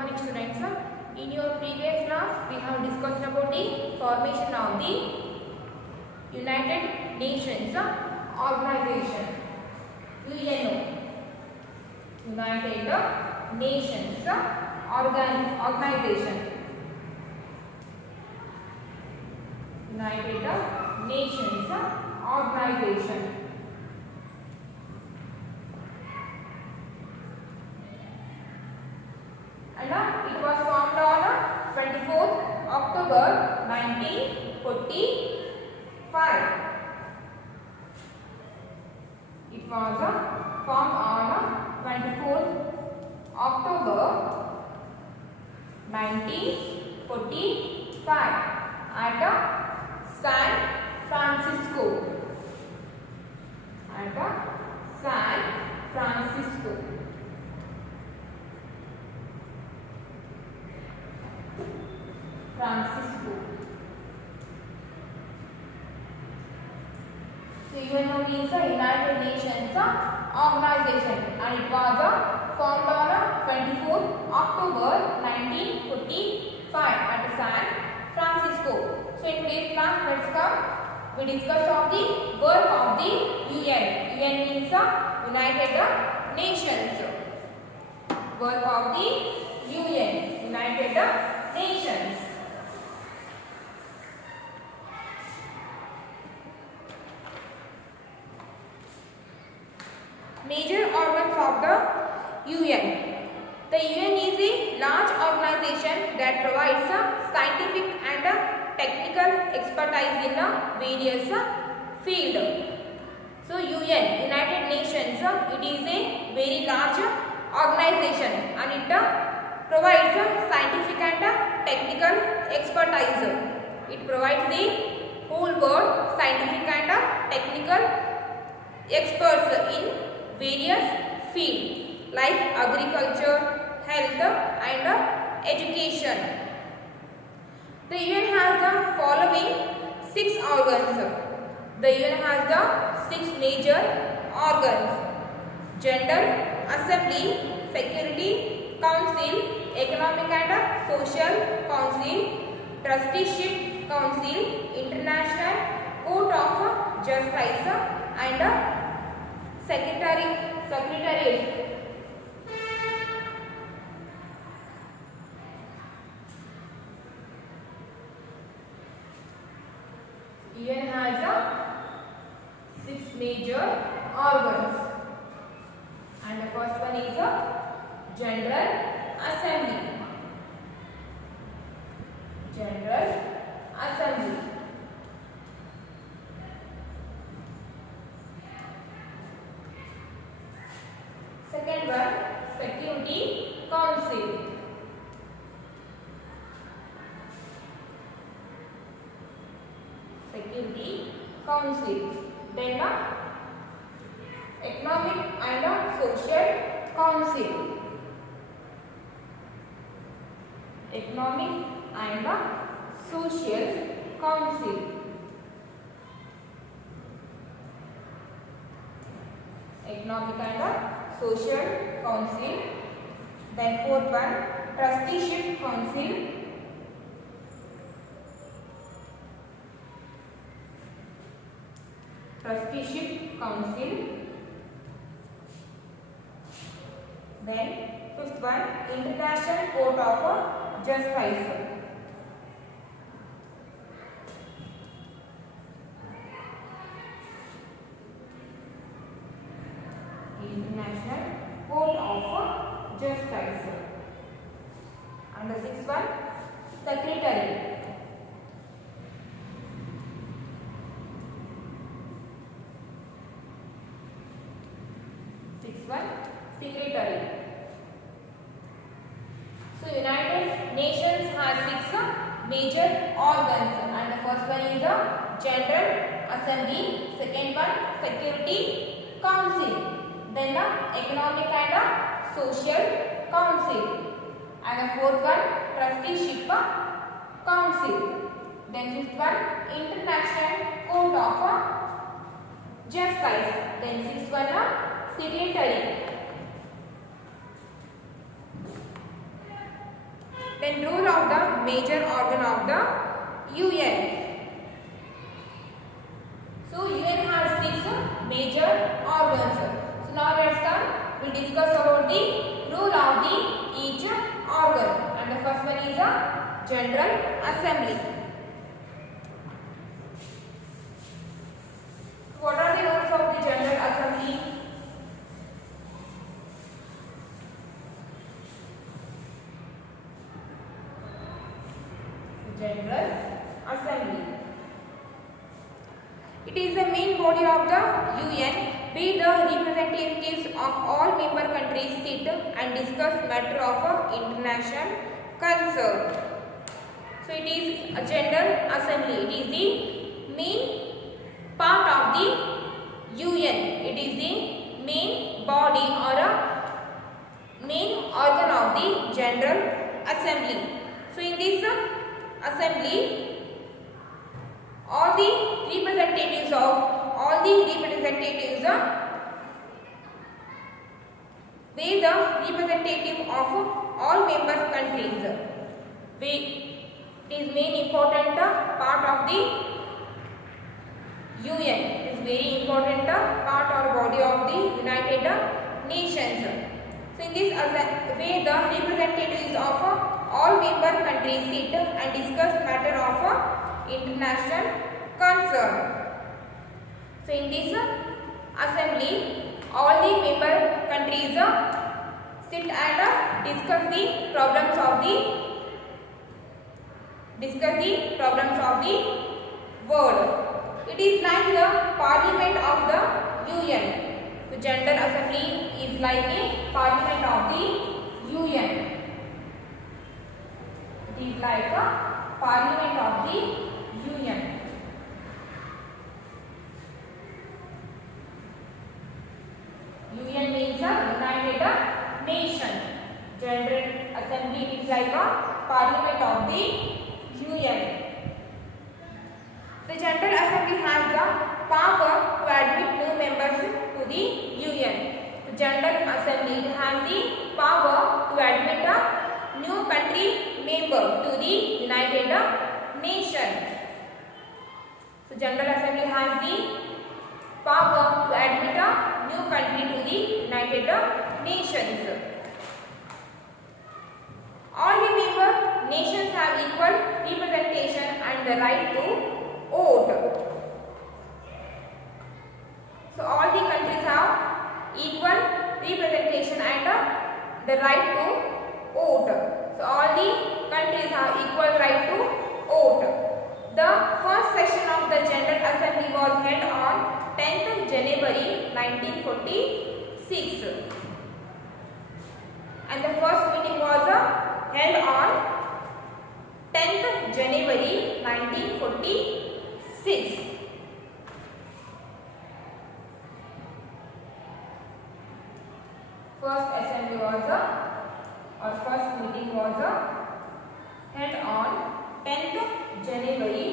morning students. In your previous class we have discussed about the formation of the United Nations Organization, UNO, United Nations Organization, United Nations Organization. And it was formed on 24th October 1945. It was formed on 24th October 1945 at San Francisco. At San Francisco. So UNO means the United Nations Organization, and it was formed on 24th October 1945 at San Francisco. So in today's class, let's come. We discuss of the work of the UN. UN means United Nations. Work of the UN, United Nations. Major organs of the UN. The UN is a large organization that provides scientific and technical expertise in various fields. So UN, United Nations, it is a very large organization and it provides scientific and technical expertise. It provides the whole world scientific and technical experts in various fields like agriculture, health and education. The UN has the following 6 organs. The UN has the 6 major organs: General Assembly, Security Council, Economic and Social Council, Trusteeship Council, International Court of Justice and Secretariat. UN has 6 major organs, and the first one is General Assembly. General Assembly. Second one, Security Council. Security Council. Then Economic and Social Council. Economic and Social Council. Economic and Social Council. Then fourth one, Trusteeship Council. Trusteeship Council. Then fifth one, International Court of Justice. International Court of Justice. And the sixth one, Secretary. Sixth one, Secretary. So United Nations has 6 major organs, and the first one is the General Assembly, second one Security Council, then the Economic and Social Council, and the fourth one Trusteeship Council, then fifth one International Court of Justice, then sixth one Secretary. Then role of the major organ of the UN. So UN has 6 major organs. So now let's come. We'll discuss about the role of the each organ. And the first one is a General Assembly. What are the roles of the General Assembly? General Assembly. It is the main body of the UN where the representatives of all member countries sit and discuss matter of international concern. So it is a General Assembly. It is the main part of the UN. It is the main body or a main organ of the General Assembly. So in this assembly, all the representatives were the representative of all member countries. It is main important part of the UN. It is very important part or body of the United Nations. So in this way, the representatives of all member countries sit and discuss matter of international concern. So in this assembly, all the member countries sit and discuss the problems of the world. It is like the parliament of the UN. So General Assembly is like a parliament of the UN. It is like a parliament of the UN. UN means a United Nations. General Assembly is like a parliament of the UN. The General Assembly has the power to admit new members to the UN. The General Assembly has the power to admit a new country member to the United Nations. So General Assembly has the power to admit a new country to the United Nations. All the member nations have equal representation and the right to vote. So all the countries have equal representation and the right to vote. So all the countries have equal right to vote. The first session of the General Assembly was held on 10th January 1946. And the first meeting was held on 10th January 1946. First assembly first meeting was held on 10th January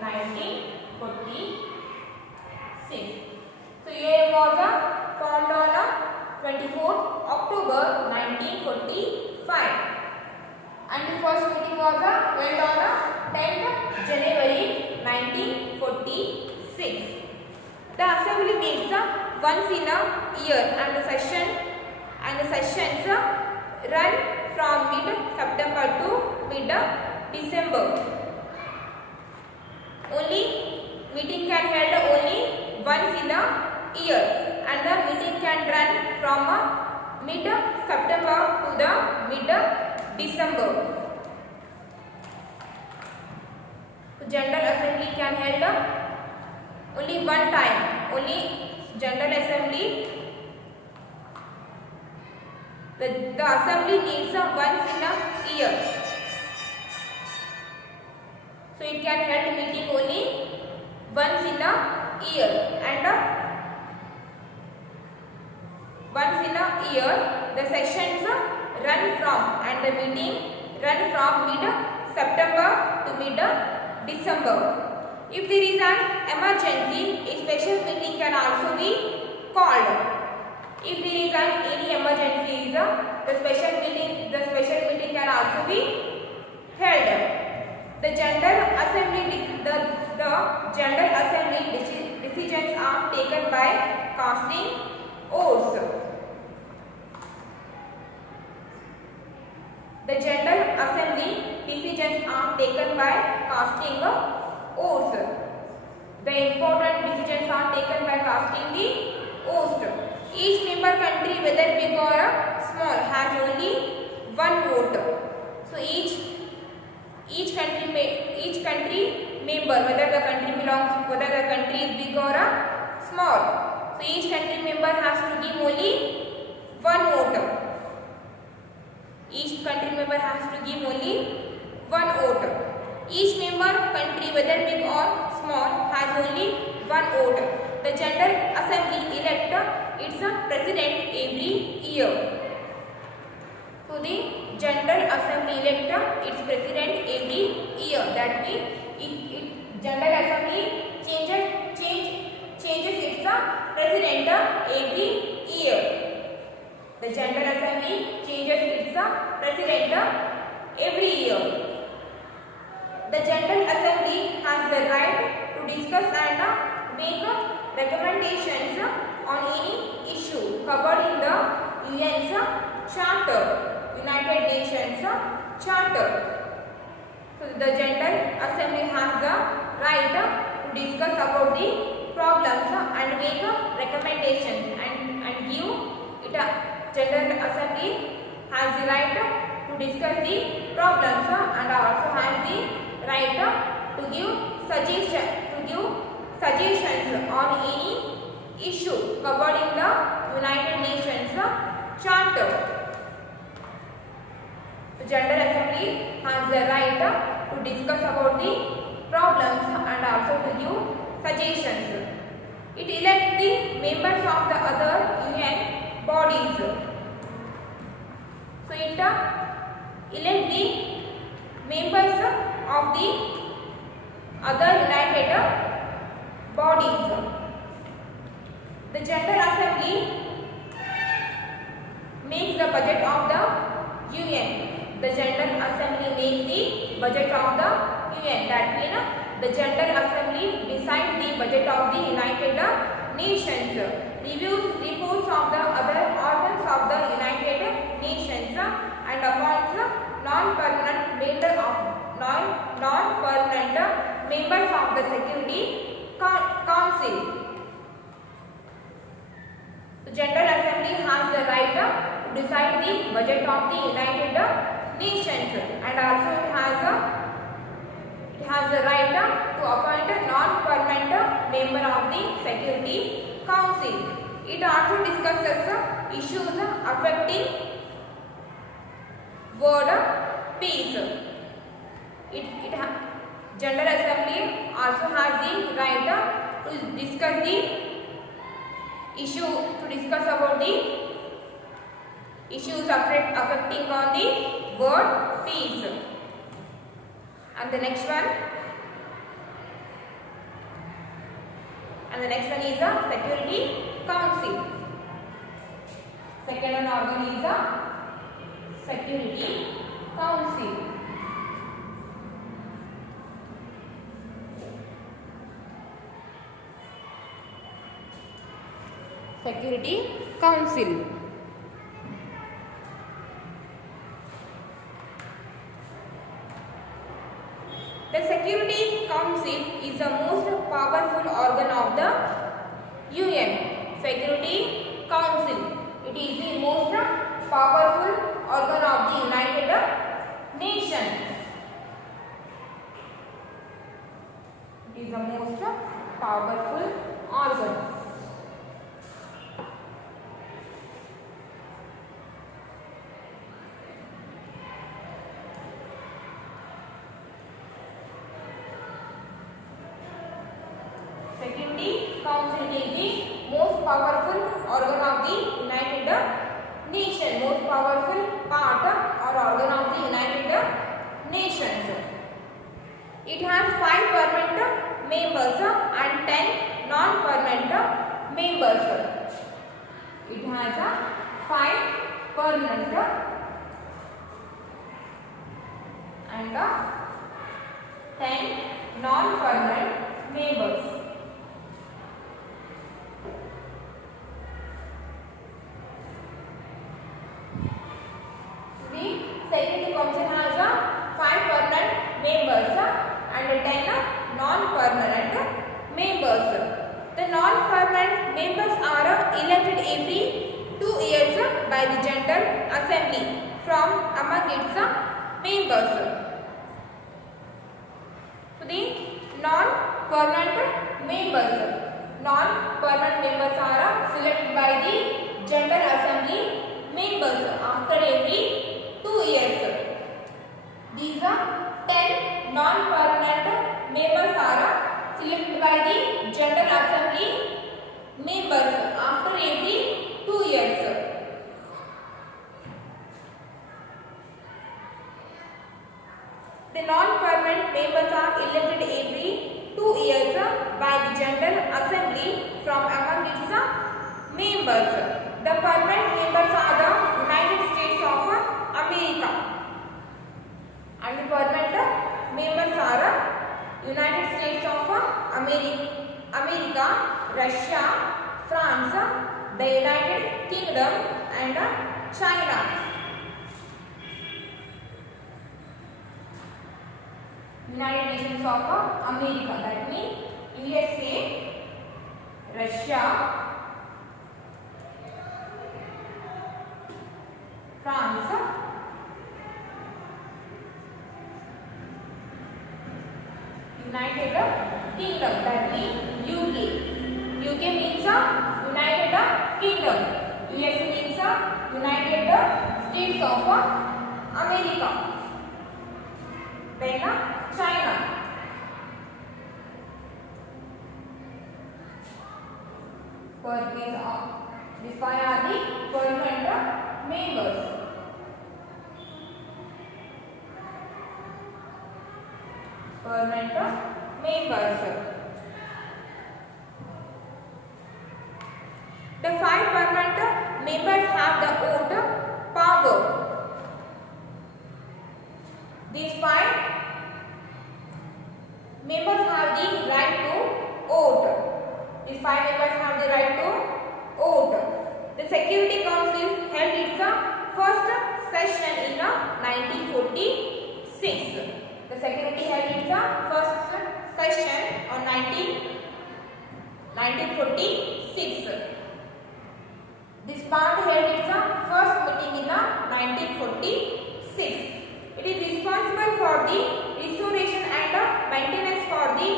1946. So here was formed on 24th October 1945 and the first meeting was held on 10th January 1946. The assembly meets once in a year and the sessions run from mid-September to mid-December. Only meeting can held only once in a year and the meeting can run from mid-September to the mid-December. General Assembly can held only one time. Only General Assembly. The assembly meets once in a year. So it can hold meeting only once in a year and once in a year the sessions run from and the meeting run from mid-September to mid-December. If there is an emergency, a special meeting can also be called. If there is any emergency, the special meeting can also be held. The General Assembly decisions are taken by casting votes. The General Assembly decisions are taken by casting votes. The important decisions are taken by casting the votes. Each member country, whether big or small, has only one vote. So each country member, whether the country is big or small, so each country member has to give only one vote. Each country member has to give only one vote. Each member country, whether big or small, has only one vote. The General Assembly elect its president every year. So the General Assembly elect its president every year. That means General Assembly changes its president every year. The General Assembly changes its president every year. The General Assembly has the right to discuss and make recommendations on any issue covered in the UN's Charter, United Nations Charter. So the General Assembly has the right to discuss about the problems and make recommendations and give it a General Assembly has the right to discuss the problems and also has the right to give suggestions on any issue covered in the United Nations Charter. The General Assembly has the right to discuss about the problems and also to give suggestions. It elects the members of the other UN bodies. So it elects the members of the other united bodies. The General Assembly makes the budget of the UN. The General Assembly makes the budget of the UN. That means the General Assembly decides the budget of the United Nations, reviews reports of the other organs of the United Nations, and appoints non-permanent members of the Security Council. The General Assembly has the right to decide the budget of the United Nations, and also it has the right to appoint a non-permanent member of the Security Council. It also discusses issues affecting world peace. General Assembly also has the right to discuss about the issues affecting on the world peace. And the next one is a Security Council. Second one organ is a Security Council. Security Council. The Security Council is the most powerful organ of the UN. Security Council. It is the most powerful organ of the United Nations. It is the most powerful organ. Security Council is the most powerful organ of the United Nations, most powerful part or organ of the United Nations. It has 5 permanent members. as a 5 permanent and 10 non-permanent members. The Security Council has 5 permanent members and 10 non-permanent members. The non-permanent members are elected every 2 years by the General Assembly from among its members. So the non-permanent members are selected by the General Assembly members after every 2 years. These 10 non-permanent members are selected by the General Assembly members after every 2 years. The non-permanent members are elected every 2 years by the General Assembly from among its members. The permanent members are the United States of America. And the permanent members are United States of America, Russia, France, the United Kingdom and China. United Nations of America, that means USA, Russia, France, United Kingdom, that means UK. UK means United Kingdom. US means United States of America. Then China. These 5 are the permanent members. Permanent members. The 5 permanent members have the vote power. These 5 members have the right to vote. These 5 members have the right to vote. The Security Council held its first session in 1946. The Security held its first session on 1946. This part held its first meeting in 1946. It is responsible for the restoration and maintenance of the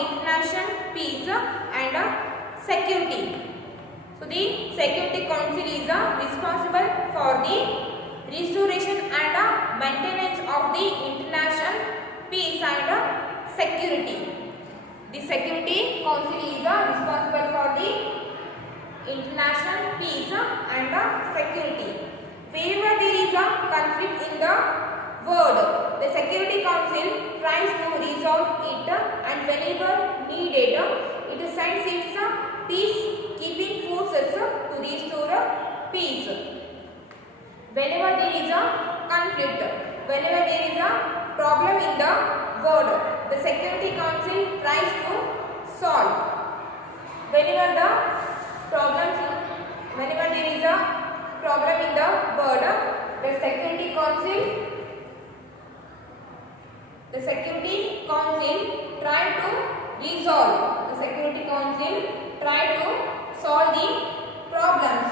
international peace and security. So the Security Council is responsible for the restoration and maintenance of the international peace and security. The Security Council is responsible for the international peace and security. Wherever there is a conflict in the world, the Security Council tries to resolve it, and whenever needed, it sends its peacekeeping forces to restore peace. Whenever there is a conflict, whenever there is a problem in the world, the Security Council tries to solve. Whenever there is a problem in the world, the Security Council try to resolve. The Security Council try to solve the problems.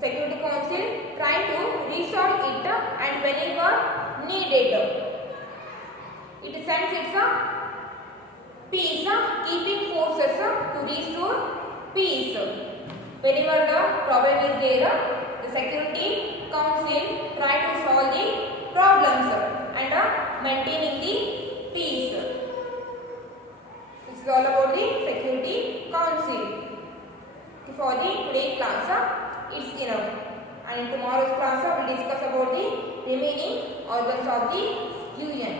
Security Council try to resolve it, and whenever needed, it sends its peacekeeping forces to restore peace. Whenever the problem is there, the Security Council try to solve the problems and maintaining the peace. This is all about the Security Council. For the today class, it's enough. And in tomorrow's class, we will discuss about the remaining organs of the UN.